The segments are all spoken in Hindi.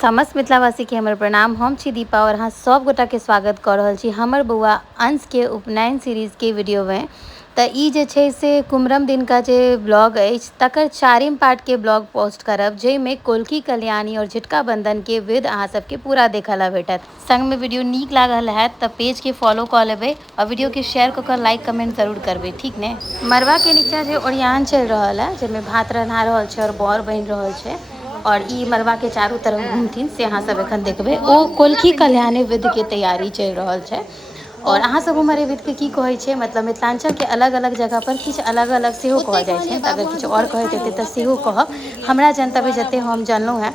समस्त मिथिलावासी के हमर प्रणाम। हम छी दीपा और अहाँ सब गोटा के स्वागत कर रहल छी हमर बौआ अंश के उपनयन सीरीज के वीडियो में। तऽ ई जे छै से कुमरम दिन का जे ब्लॉग अछि तकर चारिम पार्ट के ब्लॉग पोस्ट करब, जाहिमे कोलकी कल्याणी और झिटका बंधन के विध अहाँ सबके पूरा देखऽ ला भेटत। संग में वीडियो नीक लागल है तऽ पेज के फॉलो कऽ लेबै और वीडियो के शेयर कऽ के लाइक कमेंट जरूर करबै, ठीक ने। मरवा के नीचा जे ओरियान चल रहा है, जिसमें भात रन्हा रहल छै और बर बन रहल छै और ई मरवा के चारू तरफ घूमथिन से अहाँ सब एखन देखबै। ओ कोलकी कल्याणी विध के तैयारी चल रहल छै और अहाँ सब उम्हर विध के की कहै छै, मतलब मिथिलांचल के अलग अलग जगह पर किछु अलग अलग सेहो कहल जाइ छै। तऽ अगर किछु और कहैत हेतै तऽ सेहो कहब। हमरा जनतव्य जते हम जानलहुँ हैं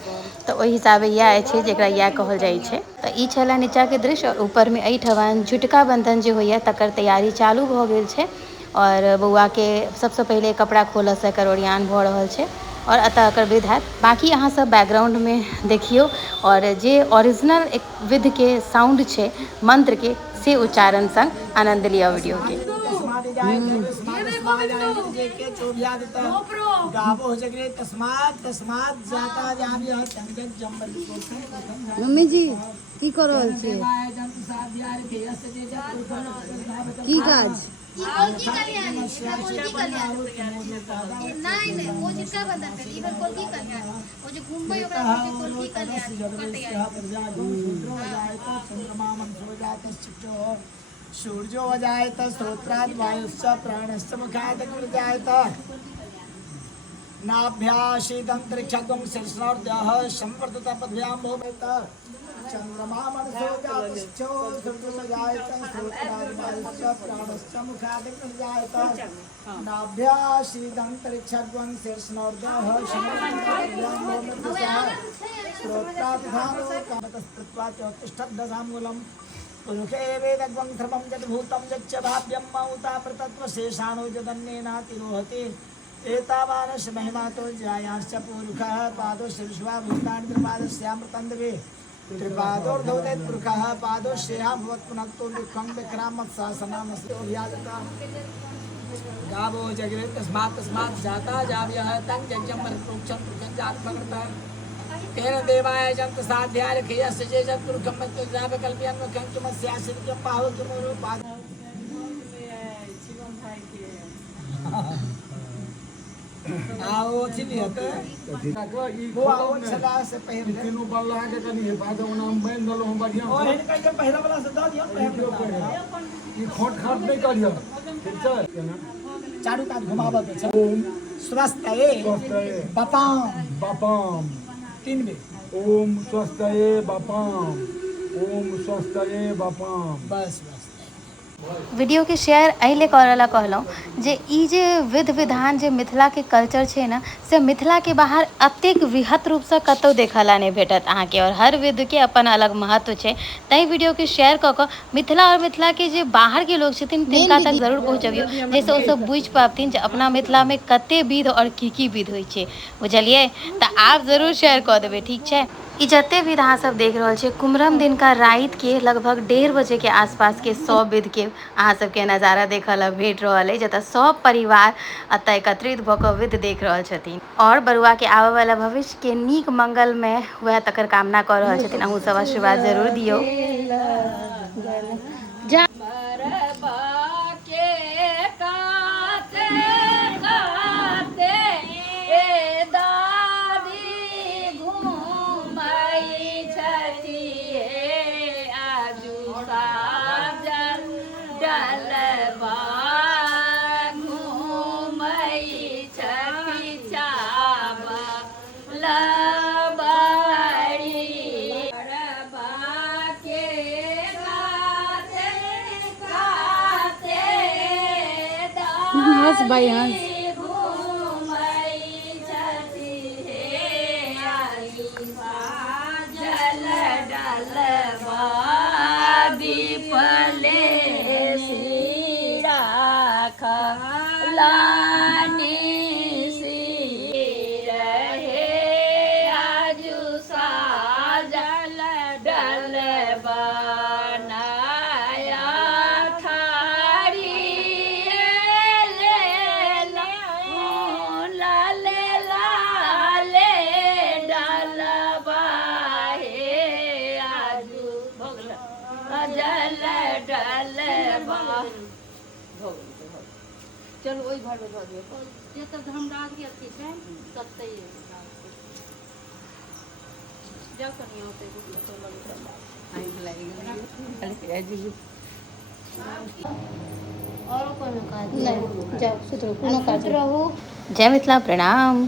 तऽ ओहि हिसाबे इएह छै जेकरा इएह कहल जाइ छै। तऽ ई छलै नीचा के दृश्य और ऊपर में एहिठमन झुटका बंधन जे होइया तकर तैयारी चालू भऽ गेल छै और बौआ के सबसे पहले कपड़ा खोलऽ से एकर ओरियान भऽ रहल छै और अतः एकर विध हैत। बाकी अहाँ सब बैकग्राउंड में देखियो और जे ओरिजिनल एक विध के साउंड छै मंत्र के से उच्चारण संग आनंद लिया वीडियो के। मम्मी जी की कर रहल छियै? की काज? सूर्यो जायत स्त्रोत्रात् वायुश्च प्राणश्च मुखात् जायत नाभ्याशीदन्तरिक्षगं शीर्षोर्धः संवर्धत पद्भ्यां भूमेत चन्द्रमा मनसो जातश्चो सूर्यो जायत स्त्रोत्रात् वायुश्च प्राणश्च मुखात् जायत नाभ्याशीदन्तरिक्षगं शीर्षोर्धः संवर्धत पद्भ्यां भूमेत स्त्रोत्रात् धारो कामतस्तत्वा चोत्तिष्ठत् दशामूलम् पुरुषे वेदग्वं धर्मं यद्भूतं यच्च भाव्यं मौता प्रतत्वशेषाणो यदन्येनातिरोहति एतावानस्य महिमातो ज्यायांश्च पुरुषः पादो शीर्ष्वा भूतानि त्रिपादस्यामृतन्दवे त्रिपादोर्धौते पुरुषः पादोश्रेया भवत्पुनक्तो दुःखं विक्रामत्शासनामस्योऽभियाजता गावो जगरे तस्मात् जाता जाव्यः तं यज्ञं परिप्रोक्षं पुरुषं जात्मकृतः तेन देवाय जंत साध्याय खयस्य जे जतुर्गम मत्जाब कल्पयन मुखं तुमस्यासित के पाहो तुमरो पाद शिवम भाई के आओ चिनियत वो आओ छला से पहले तीनों बल्ला के कनी बादो नाम बन दलो हम बढ़िया और इनका के पहला वाला से द दियो पहले ई खोट खाट नहीं करियो ठीक छै चारू कात घुमाबत छै। ओम स्वस्तये बपाम बपाम तीन बे ओम स्वस्तये बपाम ओम स्वस्तये बपाम बस बस। वीडियो के शेयर अइले करला कहलहुँ जे ई जे विध विधान जे मिथिला के कल्चर छै ना, से मिथिला के बाहर अतेक वृहत रूप से कतौ देखऽ ला नहीं भेटत अहाँके और हर विध के अपन अलग महत्व छै। तै वीडियो के शेयर कऽ कऽ मिथिला और मिथिला के जे बाहर के लोग छथिन तिनका तक जरूर पहुँचबियौ, जैसे ओ सब बुझि पाबथिन जे अपना मिथिला में कते विध और की विध होइ छै, बुझलिए। तऽ आप जरूर शेयर कऽ देबै, ठीक छै। ई जते विध अहाँ सब देख रहल छियै कुमरम दिन का रात के लगभग 1:30 बजे के आसपास के 100 विध के अहाँ सबके नज़ारा देखऽ ला भेट रहल है, जतऽ सब परिवार अतः एकत्रित भऽ कऽ विध देख रहल छथिन और बरुआ के आबऽ वाला भविष्य के नीक मंगल में वह तकर कामना कऽ रहल छथिन। अहूँ सब आशीर्वाद जरूर दियौ। हंस भाई हंस। चलो ओहि घर में धऽ दियौ जतऽ धर्मराज के अथी छै ततै जाओ कनिया ओतै तो लगे और कोनो काज नहीं, जाओ सुत रहू, कोनो काज रहू। जय मिथिला, प्रणाम।